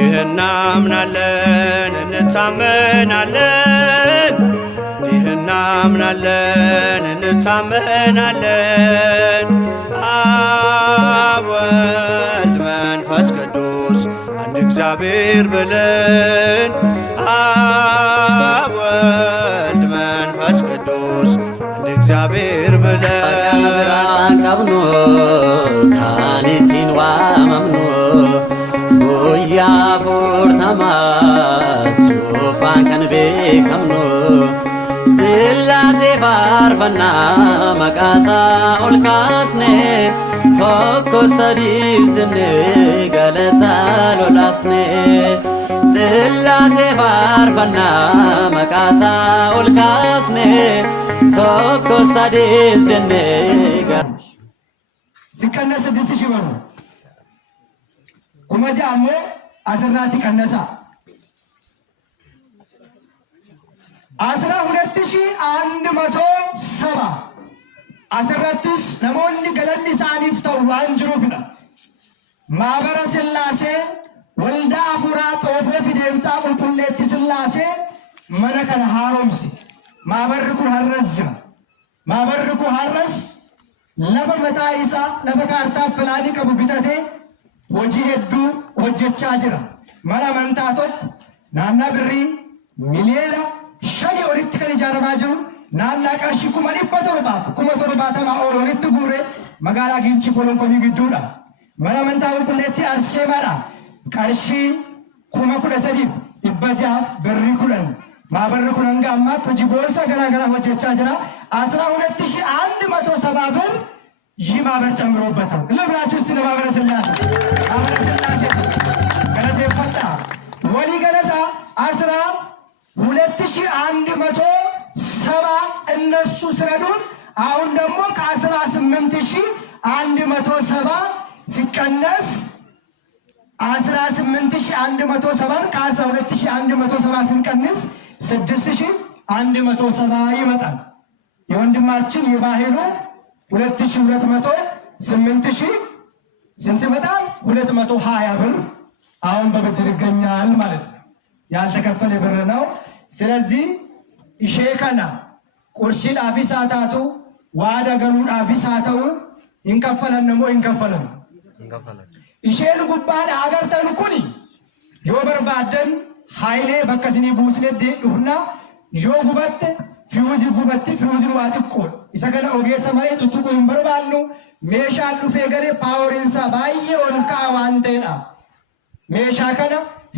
እናምናለን እንታመናለን እናምናለን እንታመናለን አብ ወልድ መንፈስ ቅዱስ አንድ እግዚአብሔር ብለን አብ ወልድ መንፈስ ቅዱስ አንድ እግዚአብሔር ብለን ብርሃን ቀብኖ ካኒቲን ዋመምኖ ጉያ ፉርተማት ዮባን ከን ቤከምኖ ስላሴ ፋርፈና መቃሳ ኦልካስኔ ቶኮ ሰዲስ ጅኔ ገለታ ሎላስኔ ስላሴ ፋርፈና መቃሳ ኦልካስኔ ቶኮ ሰዲስ ጅኔ ሲከነስ ስድስት ሺህ በሉ ኩመጃ አሞ አስራቲ ከነሳ 12107 አስራትስ ነሞኒ ገለኒ ሳኒፍ ተዋን ጅሩፍና ማበረ ስላሴ ወልዳ አፉራ ጦፈ ፊደምሳ ቁልቁሌት ስላሴ መነከን ሃሮምሲ ማበርኩ ሀረዝ ማበርኩ ሀረስ ለበ መታይሳ ለበ ካርታ ፕላኒ ቀቡ ቢተቴ ወጂ ሄዱ ወጀቻ ጅራ መላ መንታቶት ናና ብሪ ሚሊየና shani olitti kan ijaaramaa jiru naannaa qarshii 1770 olitti guure magaalaa Gincii Folonkomii gidduudha. Mana amantaa qulqulleetti Arseemaadha. Qarshii 13,600 birrii 10 maabarri 10 hanga ammaatti hojii boonsaa garaa garaa hojjechaa jira. 12,170 ብር ይህ ማህበር ጨምሮበታል። ለብራችሁ እስቲ ለማህበረ ስላሴ ገለቴፈታ ወሊ ገለሳ 2170 እነሱ ስረዱን አሁን ደግሞ ከ18170 ሲቀነስ 18170 ከ12170 ስንቀንስ 6170 ይመጣል። የወንድማችን የባህሉ 2200 8000 ስንት ይመጣል? 220 ብር አሁን በብድር ይገኛል ማለት ነው። ያልተከፈለ ብር ነው። ስለዚህ ኢሼከና ቁርሲ ዳፊሳታቱ ዋዳ ገኑ ዳፊሳታው ይንከፈለን ነው ይንከፈለን ኢሼን ጉባን አገርተን ኩኒ ዮበርባደን ኃይሌ በከስኒ ቡስለድ ዱና ዮ ጉበት ፊውዚ ጉበት ፊውዚ ዋጥቆ ኢሰከና ኦጌ ሰማይ ጡጡቆ ይንበርባሉ ሜሻ ዱፌ ገሬ ፓወሪንሳ ባየ ወንካ ዋንቴና ሜሻ ከና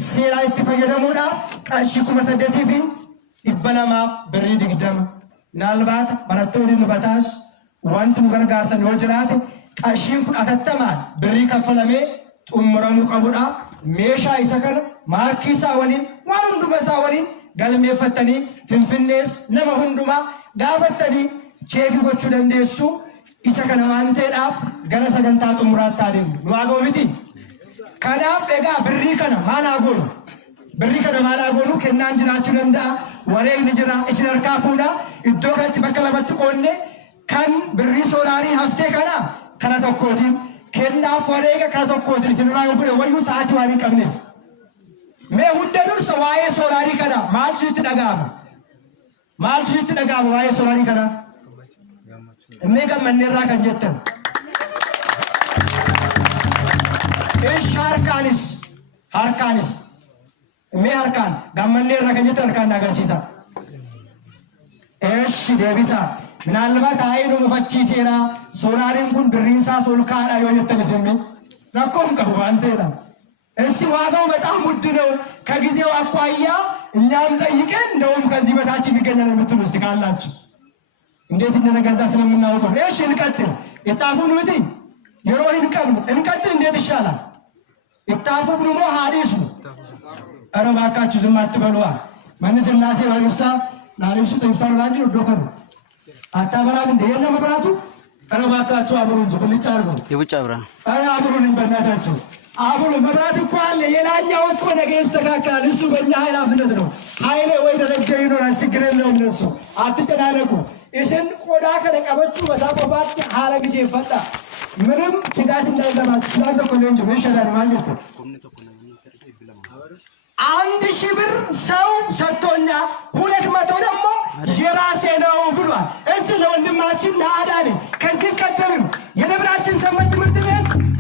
ሴራ ይተፈየደሙና ቀሽኩ መሰደቲፊ ይበላማፍ ብሪ ድግደም ናልባት ባራቶሪ ንባታስ ዋንት ንገርጋርተን ወጅራት ቀሽን ኩን አተተማል ብሪ ከፈለሜ ጡምረሙ ቀቡዳ ሜሻ ይሰከን ማርኪሳ ወሊን ዋንዱ መሳወሊ ገልሜ ፈተኒ ፍንፍኔስ ለመሁንዱማ ጋፈተኒ ቼፊ ጎቹ ደንዴሱ ይሰከን ዋንቴዳፍ ገረሰገንታ ጡምራት ታዲም ዋጎቢቲ ከናፍ ኤጋ ብሪ ከና ማናጎኑ ብሪ ከና ማናጎኑ ከናን ጅራቹ ደንዳ ወሬ ንጅራ እስነርካፉና ኢዶከት በከለበት ቆኔ ከን ብሪ ሶላሪ ሀፍቴ ከና ከና ተኮቲ ከናፍ ወሬጋ ከና ተኮቲ ሲኑራ ወፉ ወዩ ሰዓት ዋሪ ቀምኔት ሜ ሁንደዱር ሰዋዬ ሶላሪ ከና ማልሽት ደጋማ ዋዬ ሶላሪ ከና እሜጋ መነራ ከንጀተን እሺ harkanis me harkan gamanne rakanyet harkan nagarsiisa እሺ ደቢሳ ምናልባት አይኑ መፈቺ ሴራ ሶላሪን ኩን ብሪንሳ ሶልካዳ ይወየተነሰሚ ረኮም ቀቡ አንተና እሺ ዋጋው በጣም ውድ ነው ከጊዜው አኳያ እኛም ጠይቀን እንደውም ከዚህ በታች ይገኛል የምትሉ እስቲ ካላችሁ እንዴት እንደተገዛ ስለምናውቀው እሺ እንቀጥል የጣፉን ምት የሮሂን ቀም እንቀጥል እንዴት ይሻላል ይጣፉን ነው ሐዲስ አረባካችሁ ዝም አትበሉዋ ማንስላሴ ወልብሳ ናሪሱ ተምሳር ላጅ ዶከሩ አታበራም እንደ የለ መብራቱ አረባካችሁ አብሩን ዝብልጭ አርገው የውጭ አብራ አብሩን በእናታችሁ አብሩ መብራት እኮ አለ የላኛው እኮ ነገ ይስተካከላል እሱ በእኛ ኃላፊነት ነው ኃይሌ ወይ ደረጃ ይኖራል ችግር የለውም እነሱ አትጨናነቁ እሽን ቆዳ ከደቀበቹ በሳቆፋት ሐለ ጊዜ ፈጣ ምንም ስጋት እንዳይገባችሁ ስላልተቆለ እንጂ መሸዳሪ ማለት ነው 1000 ብር ሰው ሰጥቶኛ 200 ደግሞ የራሴ ነው ብሏል። እሱ ለወንድማችን ለአዳኔ ከዚህ ቀጥልም የደብራችን ሰንበት ትምህርት ቤት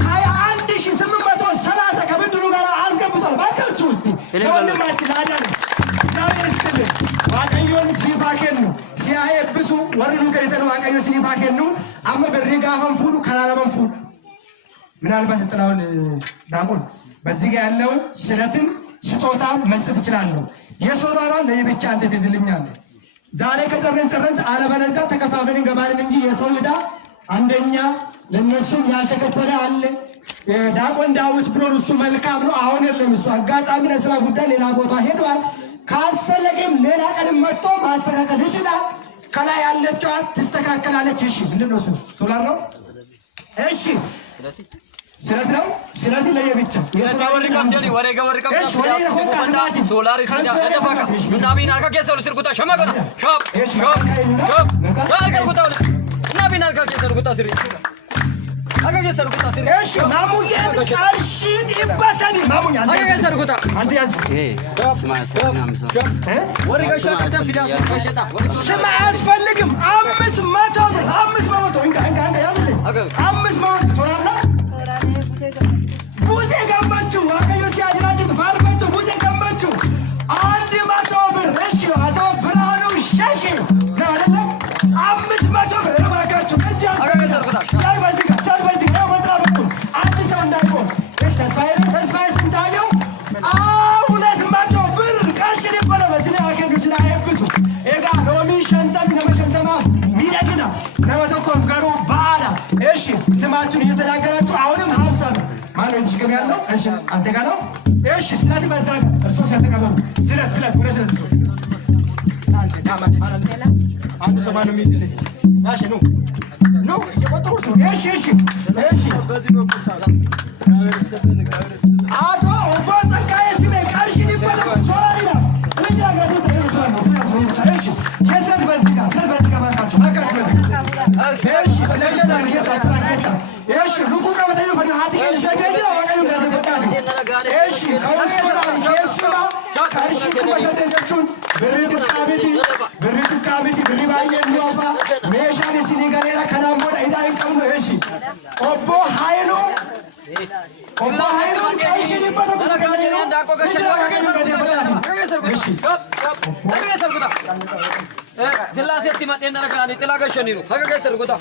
21830 ከብድሩ ጋር አስገብቷል። ባካችሁ እስቲ ለወንድማችን ለአዳኔ ዋቀዮን ሲፋከኑ ሲያየብሱ ወርኑ ከሪተን ዋቀዮ ሲፋከኑ አመ በሪጋ ፈንፉዱ ከላላ ፈንፉዱ ምናልባት ጥላውን ዳቆን በዚህ ጋር ያለው ስለትን ስጦታ መስጠት ይችላልው። የሶራራ ለየብቻ እንዴት ይዝልኛል ዛሬ ከጨረሰን አለበለዚያ ተከፋፍለን እንገባለን እንጂ የሰው ዕዳ አንደኛ ለነሱም ያልተከፈለ አለ። ዳቆን ዳዊት ብሎ እሱ መልካም ነው። አሁን የለም እሱ አጋጣሚ ለስራ ጉዳይ ሌላ ቦታ ሄዷል። ካስፈለገም ሌላ ቀን መጥቶ ማስተካከል ይችላል። ከላይ ያለችው ትስተካከላለች። እሺ ምንድነው እሱ ሶላር ነው። እሺ ስለዚህ ነው ስለዚህ ለየብቻ ወርቀም ደሊ ወሬጋ ወርቀም ሶላር ይስዳ ተፋካ ናቢና ከከሰሉ ትርጉታ ሸማቆና ሻፕ ሻፕ ሻፕ አገርጉታ ናቢና ከከሰሉ ጉታ ሲሪ አገርጉታ ሲሪ እሺ ማሙዬ ቃልሽን ይባሰኒ ማሙዬ አገርጉታ ጉታ አንተ ያዝ ስማ ያስፈልግም ወሬጋ ሸጣ ፊዳስ ከሸጣ ስማ አያስፈልግም 500 ብር 500 እንካ ያዝልኝ 500 ሶላር ነው ቡዜ ገመችው ዋቀዮ ሲያጅራጅት ባልፈቱ ቡዜ ገመችው 100 ብር እሺ አቶ ብርሃኑ ሸሽ ነው አይደለ 500 ብር ለማካችሁ እጃ ሳይ በዚህ ነው መጥራበቱ አንድ ሰው እንዳይቆም እሺ ተስፋዬ ስንታየው 200 ብር ቀርሽን ይበለ በዚህ ነው አገኙ ስላይብሱ ኤጋ ሎሚ ሸንተን ለመሸንተማ ሚደግና ለመተኮም ጋሩ ባላ እሺ ስማችሁን እየተናገራችሁ አሁንም 50 ብር ማን ነው ይሽከም ያለው? እሺ አንተ ጋር ነው። እሺ ስለዚህ በዛጋ እርሶ ሲያተቀበሉ ስለት ወደ ስለት አንተ ዳማን አንድ ሰው ማን ነው የሚይዝልኝ? ማሽ ነው የቆጠሩት ነው። እሺ በዚህ ነው አቶ ወፋንካዬ ሲሜ ካልሽን ይበላ ሶራሪና ለኛ ጋር ተሰይቷል ነው። እሺ የሰት በዚህ ጋር ማካችሁ እሺ ስለዚህ ነው የታችራከሳ እሺ ሉኩ ከመተዩ ፈዲው ሀዲቀ ሰገደ ወቀዩ ለተፈቃደ እሺ ከወሰራ የሱባ ካልሽ ከመሰደጀቹን ብሪት ካቢቲ ብሪ ባየን ወፋ ሜሻኒ ሲኒጋሌራ ከናሞዳ ኢዳይን ቀሙ እሺ ኦቦ ሃይሎ ካልሽ ይባላል ከነገሩ እንዳቆ ገሸ እሺ ዝላሴ ትመጣና ለካኒ ጥላገሸኒ ነው ከገገሰር ጎታ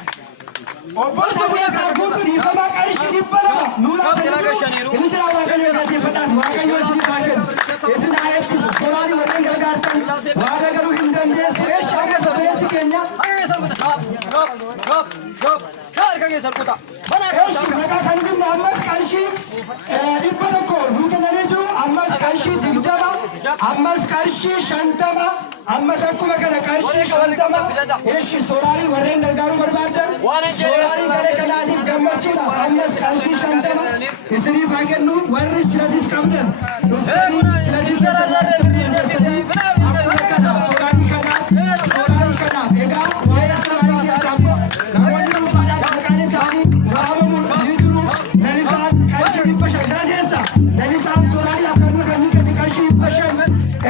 ኦቦል ከጉያሳጉቱን ይፈማ ካልሽ ይባላል ኑላ ጥላገሸኒ ነው እንጀራ ዋገኝ ጋር ይፈታል ዋገኝ ወስኒ ባገኝ እስና አይፍስ ሶላሪ ወደን ገርጋርተን ዋገሩ እንደንደ ሰሽ አገሰር ሲገኛ አገሰር ጎታ ከገገሰር ጎታ በናገሽ በቃ ከንግን አመስ ካልሽ ይባላል ሉከነጁ አመስ ካልሽ ድግደባ አመስ ካልሽ ሸንተማ አመስ አኩመ ከነ ካልሽ ሸንተማ እሺ ሶላሪ ወደን ገርጋሩ በርባርደን ሶላሪ ከለከላቲ ገመቹና አመስ ካልሽ ሸንተማ እስኒ ፋገኑ ወር ስለዲስ ቀምደን ዱፍተኒ ስለዲስ ሶላሪ ከና ኤጋ ወይ ሶላሪ ያሳቦ ለወንዱ ባዳ ካኒ ሳኒ ማሙ ሊድሩ ለሊሳን ካልሽ ይፈሻል ለሊሳ ለሊሳን ሶላሪ አፈኑ ከኒ ካልሽ ይፈሻል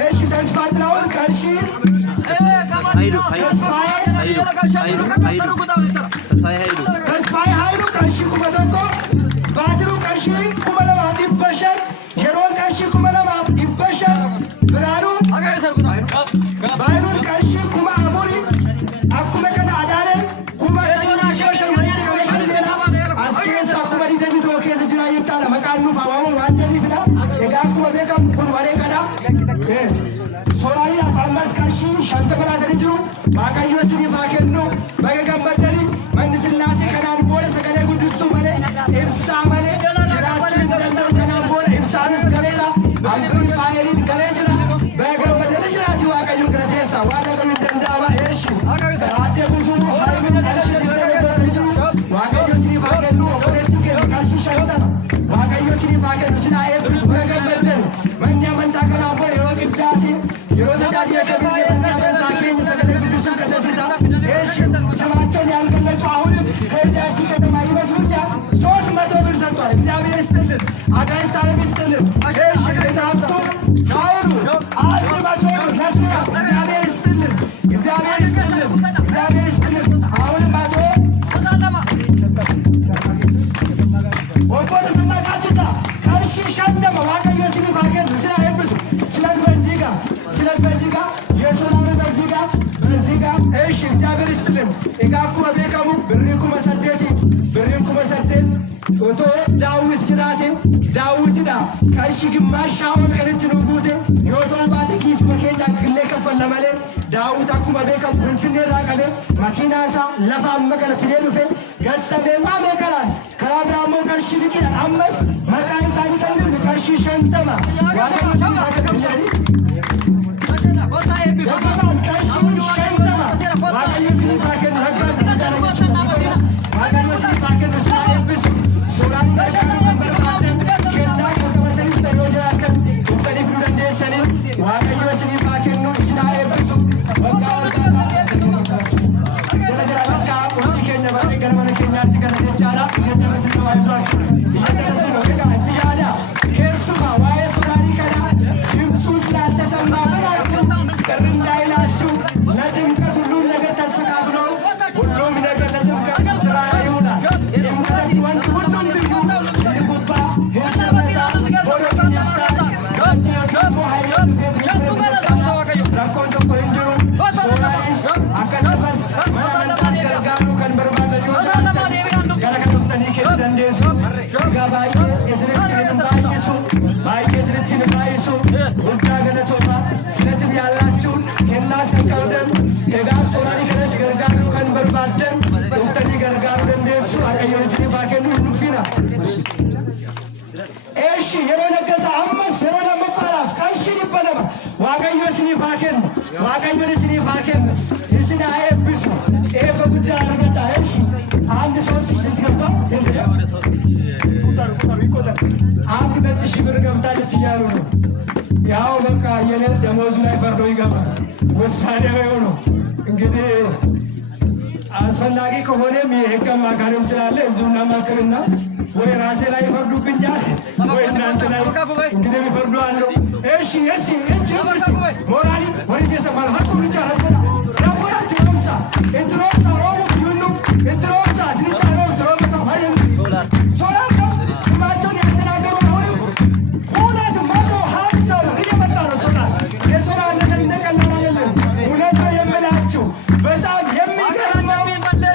እሺ ተስፋጥራውን ካልሽ ተስፋዬ ኃይሉ ቀርሺ ኩመተኮ ባትሩ ቀርሺ ኩመለማ ይበሻል የሮን ቀርሺ ኩመለማ ይበሻል ብርሃኑ ባይሩን ቀርሺ ኩማ አቡሪ አኩመ ከነ አዳነ ኩማ ሰና ሸሸ ወይቴ አስኬሳ ኩመ ዲደሚቶ ከዘ ጅራ ይጣላ መቃኑ ፋዋሙ ዋንጀኒ ፍላ ኤጋ ኩመ ቤከም ኩን ወሬ ቀዳ ሶራሪ አፋማስ ቀርሺ ሸንተበላ ደንጅሩ ባቀዩ ስኒ ፋከኑ በገገመደኒ መንስላሴ ከናን ቦለ ሰገሌ ጉድስቱ መለ ኢብሳ መለ ጅራችን ደንዶ ከናን ቦለ ኢብሳንስ ገሌላ አንግሪ ፋየሪን ገሌ ጅራ በገመደኒ ጅራቲ ዋቀዩ ገለቴሳ ዋደገሉ ደንዳባ እሺ አደ ብዙ ሃይምን ቀርሺ ደንጅሩ ዋቀዩ ስኒ ፋከኑ ኦፖሬቲ ከርሺ ሸንተ ዋቀዩ ስኒ ፋከኑ ስና ኤብስ በገመደኒ መኛ መንታ ከናን ቦለ የወቅዳሴ የወተዳጅ ከግለ መንታከኝ ሰገሌ ጉድሱ ገለሲሳ እሺ ስማቸውን ያልገለጹ አሁንም ከእጃችን ከተማ ይመስሉኛል 300 ብር ሰጥቷል። እግዚአብሔር ይስጥልን፣ አጋዕዝተ ዓለም ይስጥልን። እሺ ሸንተማ ዋቀዮ ሲፋገን ስራ አይብሱ ስለት በዚህ ጋር የሶላር በዚህ ጋር እሺ እግዚአብሔር ይስጥልን እጋኩ በቤከሙ ብሪኩ መሰደት ኦቶ ዳዊት ስራቴ ዳዊትዳ ቀሺ ግማሻውን ከንት ንጉቴ ዮቶ ባቲኪስ መኬዳ ክሌ ከፈለ ማለ ዳዊት አኩ በቤከሙ ብንፍኔ ራቀለ ማኪናሳ ለፋ መከለ ፍሌ ዱፌ ገጠሜ ማመከላ ከራብራሞ ቀሺ ልኪ አመስ መቃይ ሳኒ ከንድ ቀሺ ሸንተማ ዋቀዮ ሲፋገን ስለትም ያላችሁ የናስ ከቀደም የጋር ሶራኒ ከነስ ገርጋሩ ከንበርባደን ወፍተኒ ገርጋሩ እንደሱ አቀየር ሲፋከኑ ንፊና እሺ የነገሰ አመስ የሆነ መፋራት ቀንሽ ይበለማ ዋቀዮ ሲፋከን እስና አይብሱ ይሄ በጉዳይ አርገዳ እሺ አንድ ሶስት ስንት ገብታ ቁጥር ይቆጠር አንድ 2000 ብር ገብታለች እያሉ ነው። ያው በቃ የኔ ደሞዙ ላይ ፈርዶ ይገባል። ውሳኔው ነው እንግዲህ አስፈላጊ ከሆነም የህግ አማካሪም ስላለ እዚሁ እናማክርና ወይ ራሴ ላይ ይፈርዱብኛል ወይ እናንተ ላይ እንግዲህ ይፈርዱ አለው። እሺ እቺ ሞራሊ ወሪጀ ሰማል ሀቁ ብቻ ረበና ረበና ትሮምሳ እንትሮምሳ ሮሙ ይሁኑ እንትሮምሳ ስንታ ነው ትሮምሳ ማየን ሶላር ስማቸውን ያተናገሩ አሁንም ሁለት መቶ ሀምሳ ነው እየመጣ ነው ሶላር የሶላር ነገር እንደቀላል አይደለም። እውነታ የምላችሁ በጣም የሚገርመው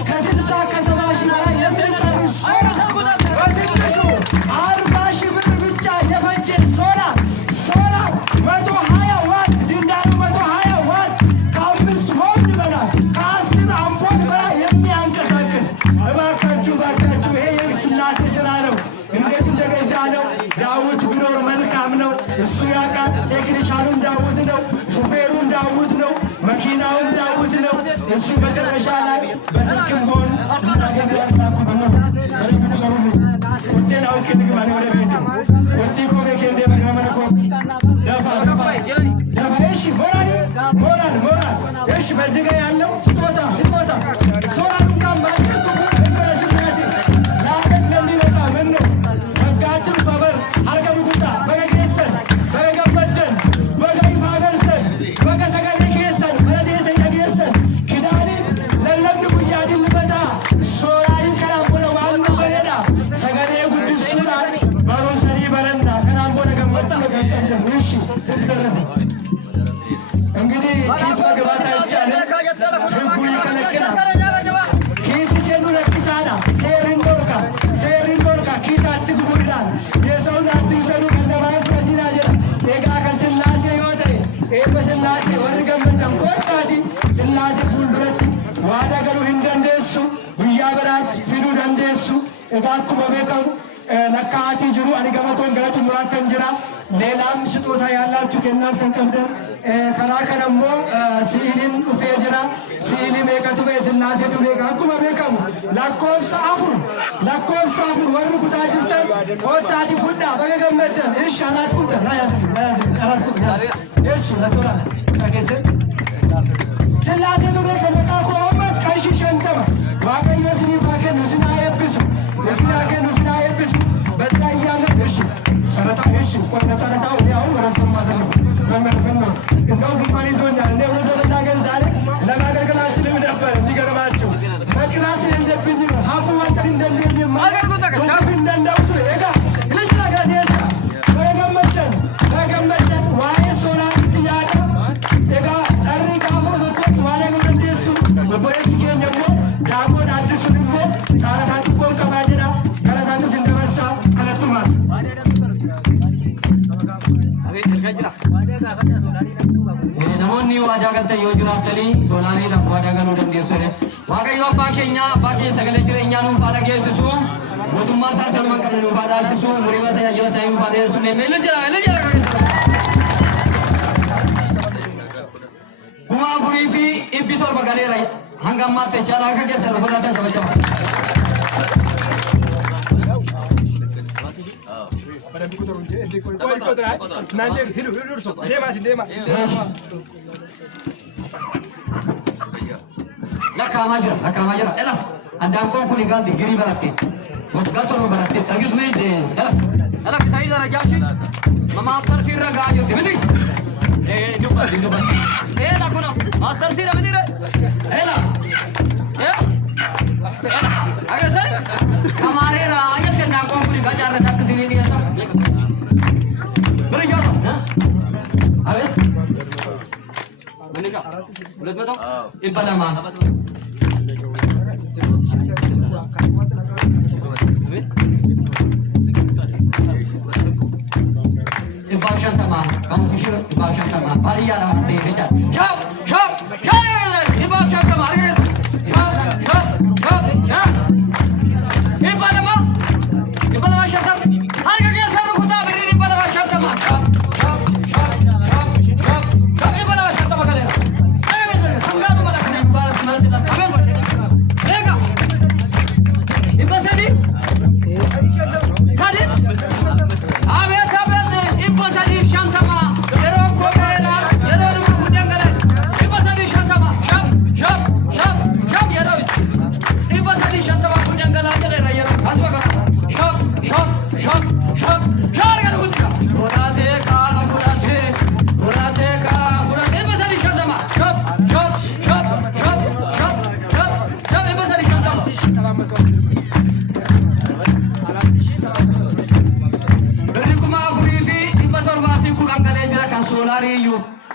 ከ60 ከ70 ሺህ በላይ የሚጨርስ ሶላር በትንሹ 40 ሺህ ብር ብቻ የፈጀ ሶላር 120 ዋት ድንዳኑ 120 ዋት ከ5 ሆልድ በላይ ከ10 አምፖል በላይ የሚያንቀሳቅስ እባካችሁ ይሄ የስላሴ ስራ ነው። እንዴት እንደገዛ ነው ዳዊት ቢኖር መልካም ነው። እሱ ያውቃል። ቴክኒሻኑም ዳዊት ነው፣ ሹፌሩም ዳዊት ነው፣ መኪናውም ዳዊት ነው። እሱ መጨረሻ ላይ በስልክም ሆን ታገኛላችሁ ነው ወደን አውቄ ንግባኔ ወደ ቤት ወዲ ኮቤኬ እንደ መግረመነኮ ደፋ እሺ ሞራል እሺ በዚህ ጋር ያለው ስጦታ ሶራን እንኳን ማድረግ ስላሴ ለአመት ለሚመጣ ምን ነው መጋድር በበር አርገብ ጉዳ በገጌሰን በገበደን በገይ ማገርተን በገሰገደ ጌሰን በረቴሰን ጌሰን ኪዳኒ ለለምድ ጉያድን ልበታ ሶራይ ከራቦለ ዋኑ በሌዳ ሰገዴ ጉድሱና ባሮን ሰሪ በረና ከናቦለ ገመት ገጠን እሺ ስትደረሰ እንግዲህ ኪስ መግባት አይቻልም። ህጉ ይከለክላል። ኪስ ሴኑ ለኪሳና ሴሪንዶርካ ኪስ አትግቡ ይላል። የሰውን አትውሰዱ ከነማየት ከዚና ጀ ኤጋ ከስላሴ ይወተ በስላሴ ወርገመዳን ቆጣቲ ስላሴ ፉልዱረት ዋዳገሩ hindandeessu guyyaa biraas fiduu dandeessu egaa akkuma beekamu lakkaa'atii jiru ani gama koon gara xumuraattan jira. ሌላም ስጦታ ያላችሁ ከእናንተ ቀብደን ከራከ ደግሞ ሲኢሊን ዱፌ ጅራ ሲኢሊ ሜቀቱ በስላሴ ዱፌ አኩመ ቤከሙ ላኮብሳ አፉር ወር ኩታ ጅርተን ወጣቲ ፉዳ በገገመደን እሺ አላት ኩታ አላት ኩታ እሺ ለሶራ ታከሰ ስላሴ ዱፌ ከነቃ ኮመስ ካሽ ሸንተማ ዋቀዮ ሲፋከን ስናየብሱ በታያለ እሺ ጨረታ እሺ ቆይ ጨረታው ያው ወረፈም ማሰለፍ መመርመር ነው። እንደው ጉንፋን ይዞኛል። እንደው ለመናገር ዛሬ ለማገልገል አልችልም ነበር። እንዲገርማችሁ መቅናት ስለሌለብኝ ነው። ሀፉ ወንተን እንደሚል ማገር ጉንፋን እንደንዳውት ኤጋ ልጅ ነገር ደሳ ወገም namoonni waadaa galtan yoo jiraattanii soolaariidhaaf waadaa galuu dandeessu. Waaqayyo abbaa keenya abbaa kee sagalee jireenyaa nuuf haa dhageessisu. Mootummaa isaa galma qabne nuuf haa dhaabsisu. Muriima tajaajila isaa nuuf haa dhiyeessu. Meelli jira. Kuma afurii fi dhibbi torba galeera hanga ammaatti jechaadha akka keessan godhadha kabajama. Lakkaa'amaa jira. Ela addaan kun egaa digirii baratte. Waggaa torba baratte tagisu mee ela bitaayi dara jaashi master sirra gaa jirti miti. Dubbatti. Ela kuna master sirra miti re. Ela. Agasai kamareera ayyatte addaan kun egaa jaarra takka sinii dhiyeessa. Beri jauh, awet, menikah, boleh betul? Ibadah mana? Ibadah syantama, kamu fisir ibadah syantama, balik ya lama deh, becat. Shop, ibadah syantama, shop, ya. Ibadah apa? Ibadah syantama, harga dia seru kuda beri ibadah syantama.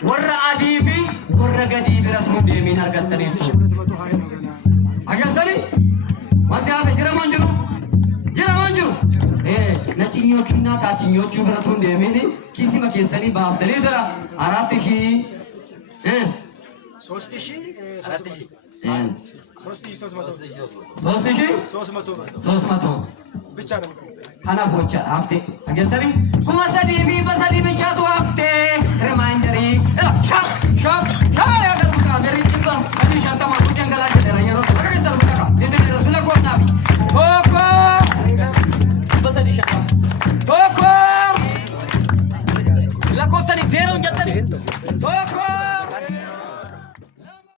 Warra adii fi warra gadi biratu deemin argattanii agasani wanti hafe jiraman jiru ነጭኞቹና ታችኞቹ ብረቱ deemin ኪሲ መከሰኒ ባፍተሪ ደራ 4000 3300 ብቻ ነው ካናፎቻ አፍቴ አገሰኒ ኩማ ሰዲ ቢ በሰዲ ብቻ ቱ አፍቴ ሪማይንደሪ